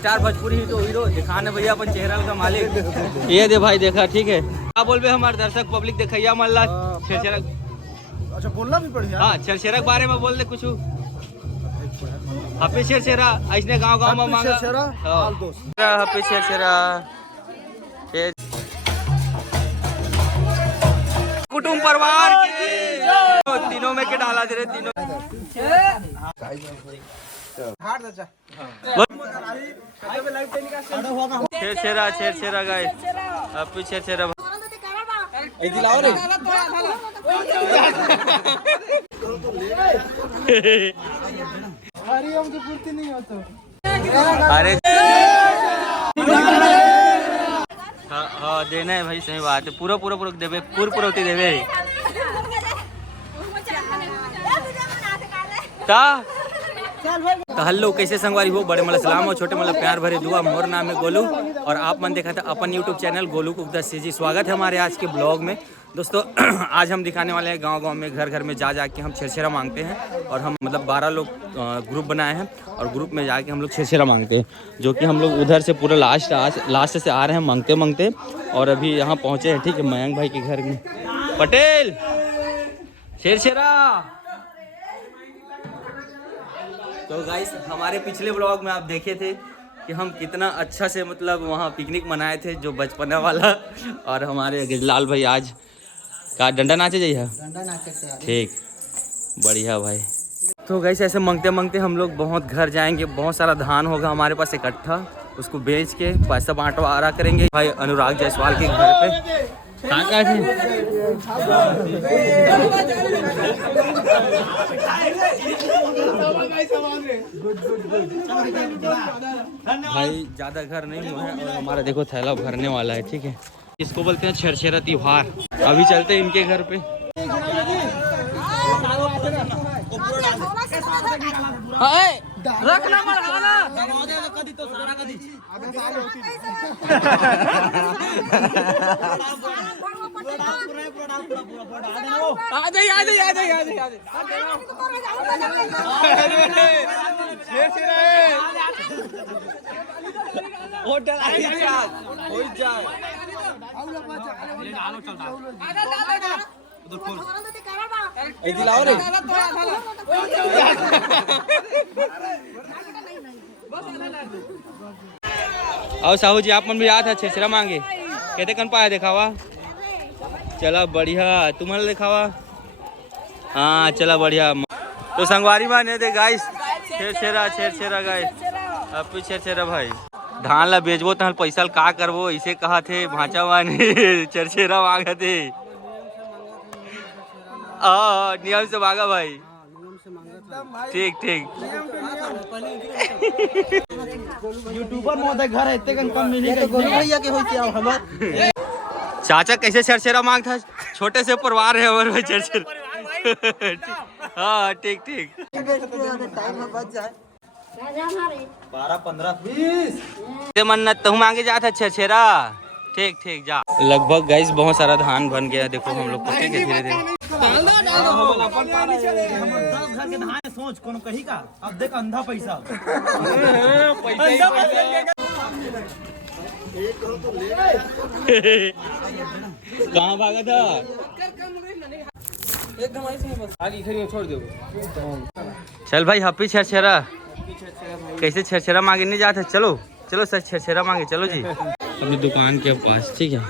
चार भोजपुरी ही तो हीरो दिखाने भैया अपन चेहरा का मालिक। ये दे भाई देखा ठीक है। क्या बोल हमारे दर्शक पब्लिक देखैया मल्ला छेरछेरा। अच्छा बोलना भी पड़ेगा। हाँ छेरछेरा के बारे में बोल दे कुछ। हाफिज छेरछेरा ऐसने गाँव में मांगा। हाफिज छेरछेरा कुटुंब परिवार तीनों में के डाला दे रहे तीनों। छेरछेरा छेरछेरा गाय हाफिज छेरछेरा अरे हाँ देना है भाई सही बात है। पूरा पूरा पूरा देवे पूर्वती देवे तो हेलो कैसे संगवारी हो बड़े मतलब सलाम और छोटे मतलब प्यार भरे दुआ। मोर नाम है गोलू और आप मन देखा था अपन YouTube channel Golu cook the CG. स्वागत है हमारे आज के ब्लॉग में। दोस्तों आज हम दिखाने वाले हैं गांव-गांव में घर घर में जा के हम छेरछेरा मांगते हैं। और हम मतलब 12 लोग ग्रुप बनाए हैं और ग्रुप में जाके हम लोग छेरछेरा मांगते हैं। जो कि हम लोग उधर से पूरा लास्ट से आ रहे हैं मांगते मांगते और अभी यहाँ पहुँचे हैं। ठीक है मयंक भाई के घर में। पटेल छेरछेरा। तो गाइस हमारे पिछले ब्लॉग में आप देखे थे कि हम कितना अच्छा से मतलब वहाँ पिकनिक मनाए थे जो बचपना वाला। और हमारे गिरलाल भाई आज का डंडा नाचे जाइए। ठीक बढ़िया भाई। तो गाइस ऐसे मांगते मांगते हम लोग बहुत घर जाएंगे। बहुत सारा धान होगा हमारे पास इकट्ठा, उसको बेच के पैसा बांटवारा करेंगे भाई अनुराग जायसवाल के घर पे। कहाँ भाई ज़्यादा घर नहीं हुआ है और हमारा देखो थैला भरने वाला है। ठीक है इसको बोलते हैं छेरछेरा त्योहार। अभी चलते हैं इनके घर पे। और साहू जी आप मन भी याद है छेरछेरा मांगे कहते कन पाया दिखावा। चला बढ़िया तुम्हारा दिखावा। हाँ चला बढ़िया। तो संगवारी माने दे गाइस छेरछेरा छेरछेरा गाइस अब छेरछेरा भाई। धान ला बेचबो तो पैसा का करबो इसे कहा थे भाचा माने छेरछेरा मांगा थे। नियम से मांगा भाई। ठीक ठीक यूट्यूबर मोदे घर इतने कम मिलेगा भैया के होती है हमर। चाचा कैसे छेरछेरा मांग था। छोटे से परिवार है और भाई छेरछेरा। हाँ ठीक ठीक 12-15-20 मन्नत तुम मांगे जाता छेरछेरा। ठीक ठीक जा। लगभग गाइस बहुत सारा धान बन गया देखो हम लोग को। ठीक है धीरे धीरे सोच कौन कही का अब देख अंधा पैसा कहाँ भागा था। छोड़ दो। चल भाई हप्पी छेरछेरा कैसे छेरछेरा मांगे नहीं जाते। चलो चलो सर छेरछेरा मांगे चलो जी अपनी दुकान के पास। ठीक है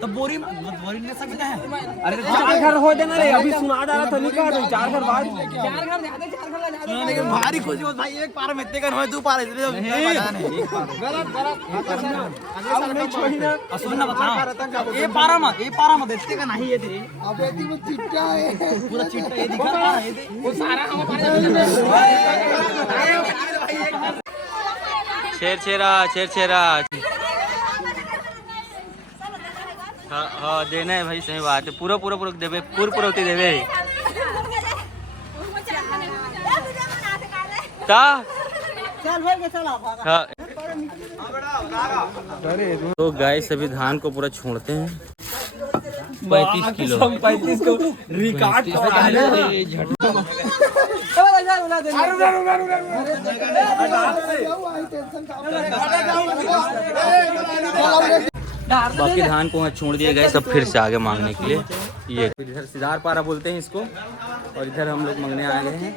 तो बोरी ले सकते हैं। अरे 4 घर हो देना रे अभी सुना डाला तो नहीं कर 4 घर बाद 4 घर ज्यादा लेकिन भारी खुशी हो भाई। एक पार में इतने कर हो 2 पार इसलिए गलत अब नहीं छोड़ी ना। सुन ना बताओ ये पारा मत इतने का नहीं है थे। अब ये वो चिट्टा है पूरा चिट्टा ये दिखा रहा है वो सारा हम छेरछेरा छेरछेरा। हाँ देना है भाई सही बात है। पूरा पूरा पूरा देवे पूर्वती देवे। तो गाइस अभी धान को पूरा छोड़ते हैं 35 किलो 35 को रिकॉर्ड बाकी धान को छोड़ दिए गए सब फिर से आगे मांगने के लिए। ये इधर सिदार पारा बोलते हैं इसको, और इधर हम लोग मांगने आए हैं।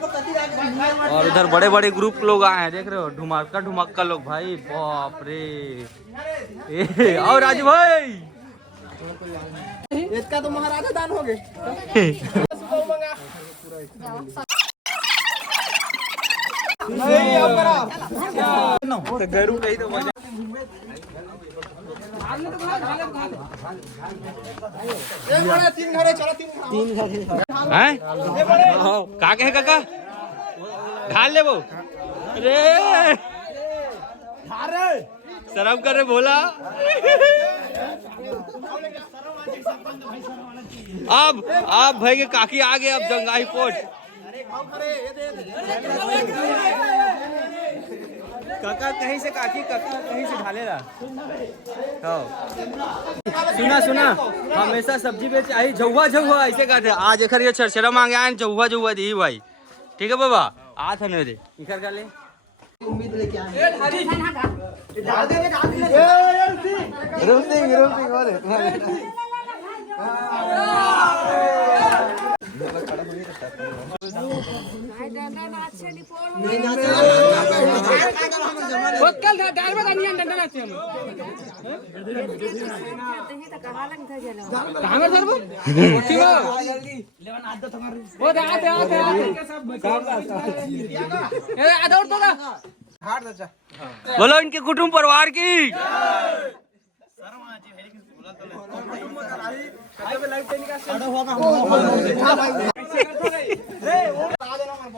और उधर बड़े बड़े ग्रुप लोग आए हैं, देख रहे हो, ढुमक्का लोग भाई, बाप रे। और राजू भाई इसका तो महाराजा दान हो गए। गरू कहीं तो तीन घर हैं? का कहे काका ढाल ले वो, अरे शर्म कर रहे भोला। अब भाई के काकी आ गए, अब जंगाई पोट। काका कहीं से काकी काका कहीं से ढाले रहा। सुना हमेशा सब्जी बेच आई झुआ ऐसे कहते हैं। आज एखर ये छरछरा मांगे आए झुआ दी भाई, ठीक है बाबा आ था ने रे इखर का ले उम्मीद लेके आए। बोलो इनके कुटुंब परिवार की।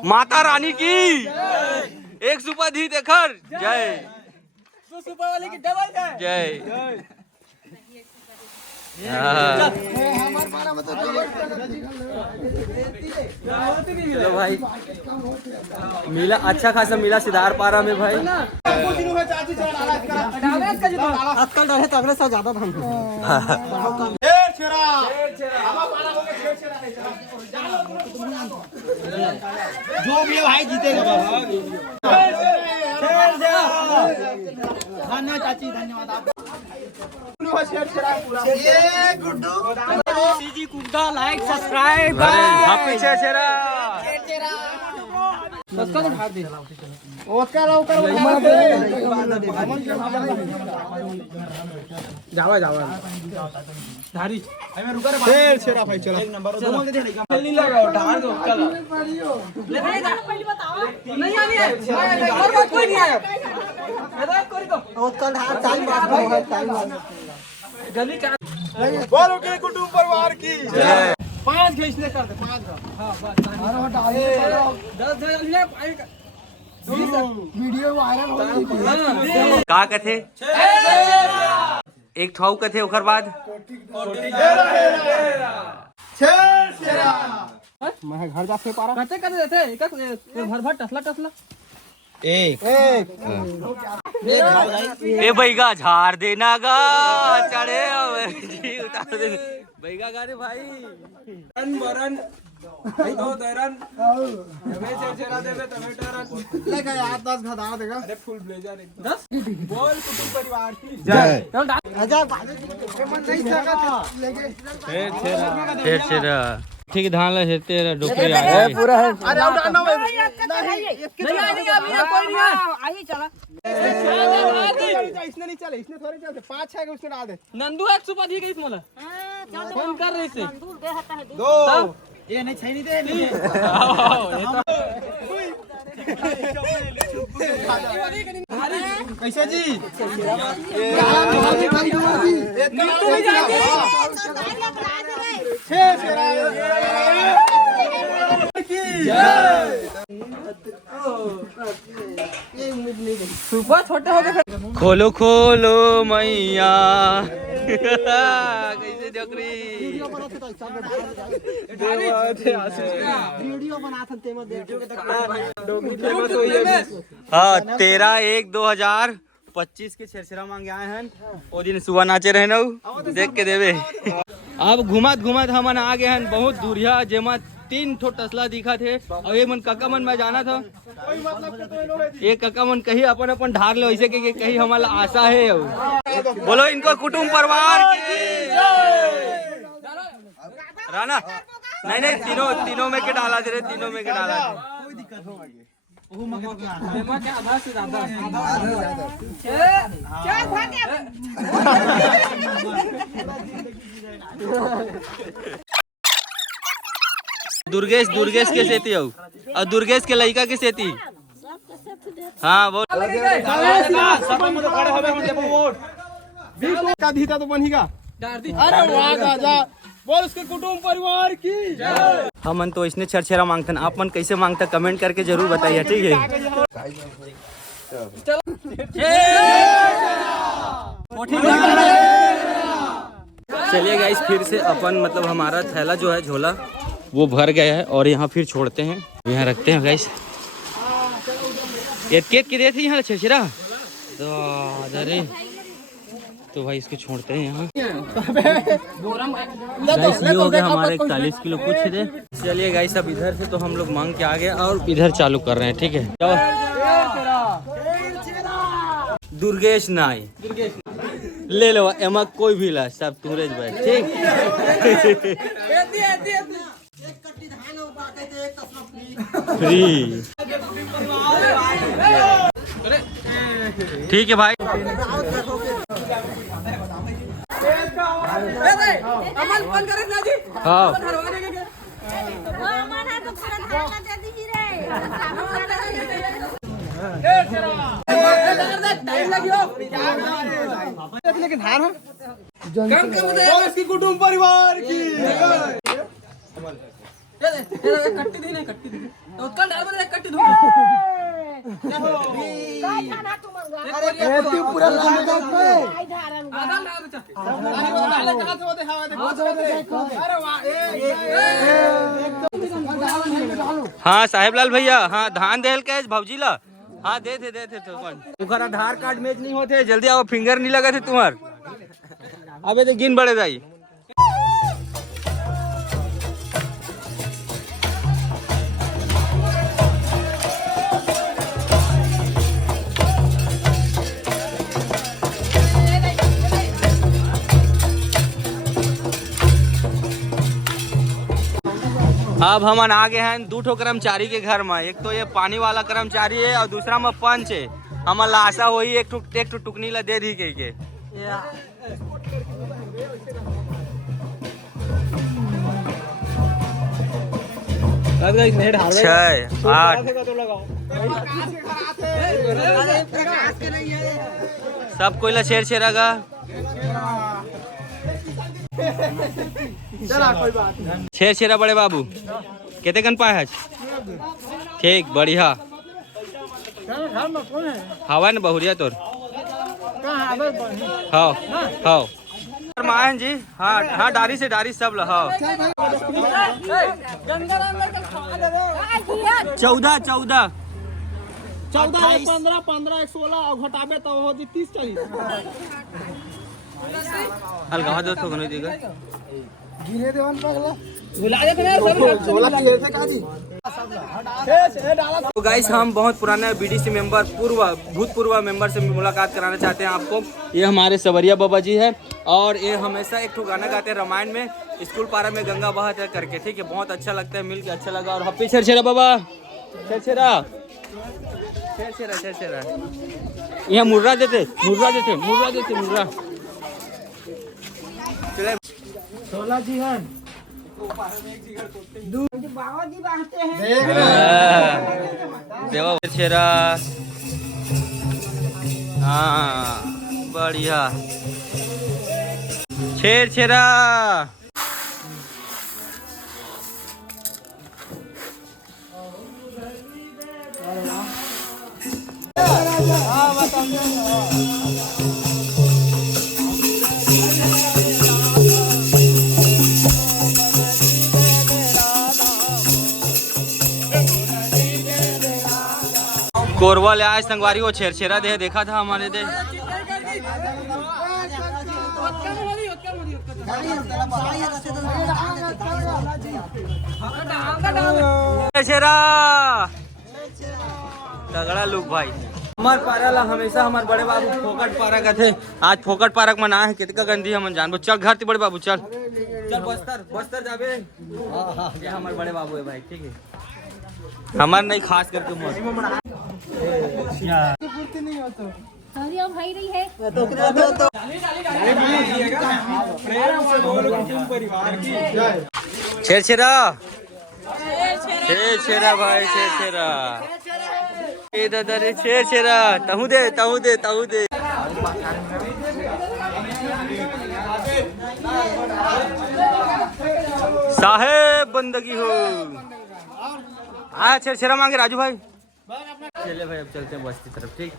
माता रानी की एक सुपाधी देकर जय, सुपर वाले की डबल जय। चलो भाई, मिला अच्छा खासा मिला सिदार पारा में भाई। आजकल रहे तो अगले साल ज्यादा धान जो भी भाई जीतेगा बाबा। चाची धन्यवाद आप। सीजी कुकदा लाइक सब्सक्राइब पीछे छेरा उसका तो ढाल दे जावा धारी शेर शेरा भाई चलो एक नंबर जल्दी लगाओ ढाल दो उसका ले भाई पहले बताओ नहीं आनी है और बात कोई नहीं आया मैं कोई को उसका ढाल टाइम बाद गली का बोलो के कुटुंब परिवार की जय। 5 घिसने कर दे 5 हां बस अरे हटा 10 ले वीडियो वायरल हो का कथे एक ठाऊ कथे ओकर बाद मैं घर जा से पारा कते कर देते एक भर भर टसला एक ए बैगा झाड़ देना गा चढ़े जी उतार दे बैगा गा रे भाई रन बरन भाई दो दरन हमें चेचरा देबे टमाटर ले गया 10 घदा देगा। अरे फुल ब्लेजर 10 बोल कुटुंब परिवार की जय। आजा मन नहीं सकत लेके छेरा ठीक धान ला हेते डोकरी आ गई पूरा है। अरे आउट आना नहीं आएगा अभी कोई नहीं आ ही चला इसने नहीं चले इसने थोड़े चलते 5 है उसने डाल दे नंदू एक सुपारी के इसमें फोन कर रही थी नंदू दे हता है दो ये नहीं छई नहीं दे कैसे जी सुपर छोटे हो गए। खोलो खोलो मैया कैसे डोकरी वीडियो बनाथन तेमा वीडियो के तक डोगरी फेमस होई है। हाँ 13/1/2000 25 के छेरछेरा मांगे आए हैं। वो दिन सुबह नाचे रहे ना देख के देवे। अब घुमत घुमत हमन आ गए हैं बहुत दूरिया, जेमा 3 ठो तसला दिखा थे और एक मन कक्का मन में जाना था। एक कक्का मन कहीं अपन अपन ढार ले वैसे के कहीं हमारा आशा है। बोलो इनको कुटुंब परिवार की राना। नहीं नहीं तीनों में के डाला दे रहे, तीनों में के डाला कोई दिक्कत हो आगे। दुर्गेश के सेती हो और दुर्गेश के लड़का के सेती। हाँ वो का धीता तो बनेगा। अरे वाह राजा, बोल उसके कुटुंब परिवार की जय। हमन तो इसने छरछेरा मांगते, आप मन कैसे मांगता कमेंट करके जरूर बताइए, ठीक है। चलिए गाइस, फिर से अपन मतलब हमारा थैला जो है झोला वो भर गया है और यहाँ फिर छोड़ते हैं, यहाँ रखते हैं गाइस। केत के देते यहाँ छरछेरा तो भाई इसको छोड़ते हैं यहाँ। गाइस ये हो गया हमारे 41 किलो कुछ दे। चलिए गाइस, अब इधर से तो हम लोग मांग के आ गए और इधर चालू कर रहे हैं, ठीक है। दुर्गेश नाई ले लो एमा कोई भी ला, सब तुरेज भाई, ठीक। फ्री ठीक है भाई। हाँ लेकिन इसकी कुटुंब परिवार की हाँ साहेबलाल भैया, हाँ धान देल के भौजी ला, हाँ दे थे तुम्हारा आधार कार्ड मैच नहीं होते, जल्दी आओ, फिंगर नहीं लगा थे तुम्हार। अबे तो गिन बड़े दाई। अब हम आ गए हैं 2 ठो कर्मचारी के घर में। एक तो ये पानी वाला कर्मचारी है और दूसरा में पंच है। हमारा आशा वही एक ठो टुकनी ला दे दी के। छह 8 सब कोई ला छेड़ा छेड़ा बड़े बाबू केते कन पाए है, ठीक बढ़िया। हवा न बहुरिया तोर हाँ मायन जी, हाँ डारी से डारी सब ला। हाँ 14 15 15 16 और घटाबे तो हो 30 40 हल्का दो तो नहीं देगा गिरे देवन पगला बुला दे यार सब झोला गिरे थे काजी। तो गाइस, हम बहुत पुराने बीडीसी मेंबर भूतपूर्व मेंबर से मुलाकात कराना चाहते हैं आपको। ये हमारे सवरिया बाबा जी है और ये हमेशा एक ठो गाना गाते हैं रामायण में, स्कूल पारा में गंगा बहत है करके, ठीक है। बहुत अच्छा लगता है, मिल के अच्छा लगा। और हप्पी छेरछेरा बाबा, छेरछेरा यहाँ मुर्रा देते मुर्रा। चले 16 जी हैं देवा छेरा, हाँ बढ़िया छेरा। कोरवा ले आज संगवारी वो छेरछेरा दे देखा था हमारे दे। छेरछेरा तगड़ा लुक भाई। हमार पारा हमेशा हमारे बड़े बाबू फोकट पारा का थे। आज फोकट पारक में ना है कितना गंदी हम जानबो। चल घर थी बड़े बाबू चल चल बस्तर जाबे। ये हमारे बड़े बाबू है भाई ठीक है। हमार नहीं खास करके सॉरी अब भाई नहीं है छेरछेरा छेरछेरा भाई छेरछेरा ए दादा रे छेरछेरा तहु दे तहु दे तहु दे। साहेब बंदगी हो आ छेरछेरा मांगे राजू भाई। चले भाई अब चलते हैं बस्ती तरफ ठीक।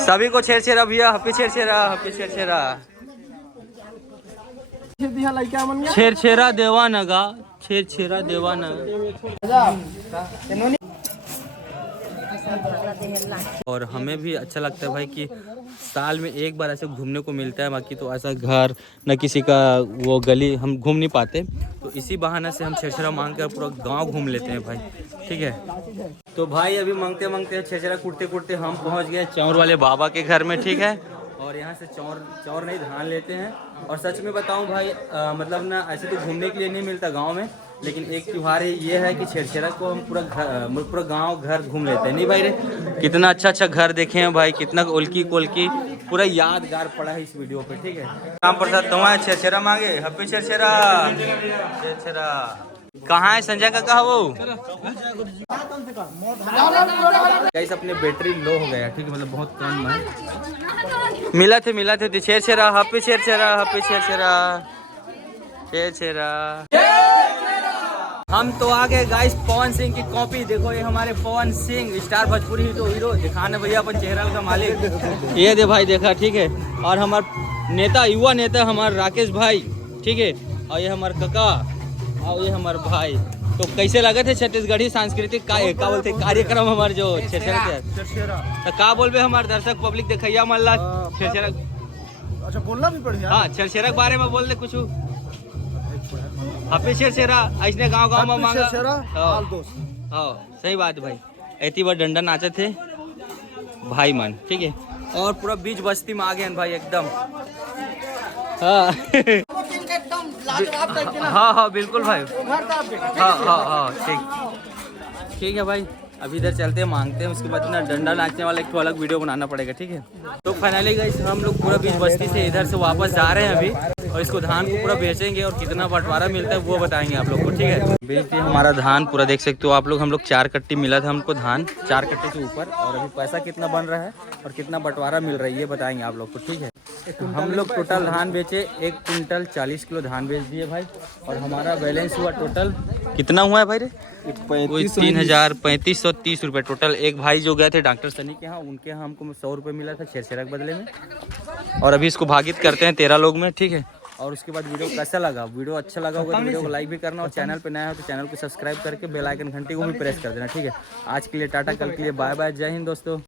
सभी को छेरछेरा भैया हैप्पी छेरछेरा हैप्पी छेरछेरा। छेरछेरा देवानगा छेरछेरा देवानगा। और हमें भी अच्छा लगता है भाई कि साल में एक बार ऐसे घूमने को मिलता है। बाकी तो ऐसा घर न किसी का वो गली हम घूम नहीं पाते, तो इसी बहाने से हम छेरछेरा मांग कर पूरा गांव घूम लेते हैं भाई ठीक है। तो भाई अभी मांगते मांगते छेरछेरा कूटते कूटते हम पहुंच गए चौर वाले बाबा के घर में ठीक है। और यहाँ से चौर नहीं धान लेते हैं। और सच में बताऊँ भाई मतलब ना ऐसे तो घूमने के लिए नहीं मिलता गाँव में, लेकिन एक त्योहार ये है कि छेरछेरा को हम पूरा गांव घर घूम लेते हैं। नहीं भाई रे कितना अच्छा अच्छा घर देखे हैं भाई, कितना उल्की कोल्की पूरा यादगार पड़ा है इस वीडियो पे ठीक है। राम प्रसाद तुम्हारा छेरछेरा मांगे हैप्पी छेरछेरा छेरछेरा। कहाँ है संजय का कहा वो गाइस अपने बैटरी लो हो गया ठीक है, मतलब बहुत कम है। मिला थे छेरछेरा हैप्पी छेरछेरा हैप्पी छेरछेरा छेरछेरा। हम तो आ गए गाइस पवन सिंह की कॉपी। देखो ये हमारे पवन सिंह स्टार भोजपुरी हीरो दिखाने भैया अपन चेहरा का मालिक ये दे भाई देखा ठीक है। और हमारे नेता युवा नेता हमारे राकेश भाई ठीक है। और ये हमारे काका और ये हमारे भाई। तो कैसे लगे थे छत्तीसगढ़ी सांस्कृतिक का बोलते कार्यक्रम हमारे जो छेरछेरा तो का बोलबे हमारे दर्शक पब्लिक देखैया मल्ला छेरछेरा। अच्छा बोलना भी पड़ेगा। हाँ छेरछेरा के बारे में बोल दे कुछ हैप्पी छेरछेरा ऐसने गांव में मांगा। हाँ सही बात भाई। ऐती बार डंडा नाचे थे भाई मन ठीक है। और पूरा बीच बस्ती में आ गए भाई एकदम। हाँ हाँ बिल्कुल भाई। हाँ ठीक है भाई। अभी इधर चलते हैं मांगते हैं, उसके बाद ना डंडा नाचने वाला एक तो अलग वीडियो बनाना पड़ेगा ठीक है। तो फाइनली गाइस हम लोग पूरा बीच बस्ती से इधर से वापस जा रहे हैं अभी। और इसको धान को पूरा बेचेंगे और कितना बंटवारा मिलता है वो बताएंगे आप लोग को ठीक है। बेचते हैं हमारा धान पूरा देख सकते हो आप लोग। हम लोग 4 कट्टी मिला था हमको धान 4 कट्टे से ऊपर। और अभी पैसा कितना बन रहा है और कितना बंटवारा मिल रहा है ये बताएंगे आप लोग को ठीक है। हम लोग टोटल धान बेचे 1 कुंटल 40 किलो धान बेच दिए भाई। और हमारा बैलेंस हुआ टोटल कितना हुआ है भाई रे 3530 रुपये टोटल। एक भाई जो गए थे डॉक्टर सनी के यहाँ उनके यहाँ हमको 100 रुपये मिला था छेरछेरा के बदले में। और अभी इसको भागित करते हैं 13 लोग में ठीक है। और उसके बाद वीडियो कैसा लगा, वीडियो अच्छा लगा होगा तो वीडियो को लाइक भी करना। और चैनल पे नया हो तो चैनल को सब्सक्राइब करके बेल आइकन घंटी को भी प्रेस कर देना ठीक है। आज के लिए टाटा, कल के लिए बाय बाय, जय हिंद दोस्तों।